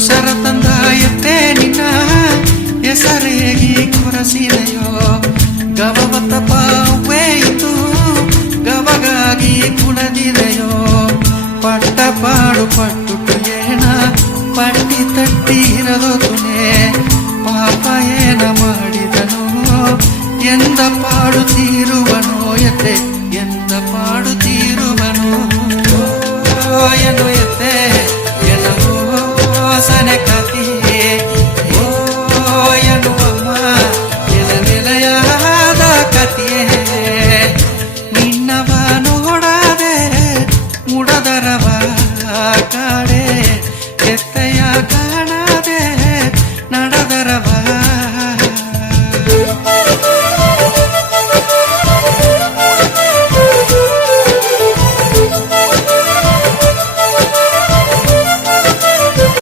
ಉಸರ ತಂದ ಎತ್ತೆ ನಿನ್ನ ಹೆಸರೇಗಿ ಕೊರಸಿದೆಯೋ ಗವವತ್ತ ಪಾವೇಯಿತು ಗವಗಾಗಿ ಕುಣದಿದೆಯೋ ಪಟ್ಟ ಪಾಡು ಪಟ್ಟುಟು ಏನ ಪಟ್ಟಿ ತಟ್ಟಿರದು ತುನೆ ಪಾಪ ಏನ ಮಾಡಿದನು ಎಂದ ಪಾಡುತ್ತೀರುವನೋ ಎತ್ತೆ ಎಂದ ಪಾಡುತ್ತೀರುವನು ಏನು ಎತ್ತೆ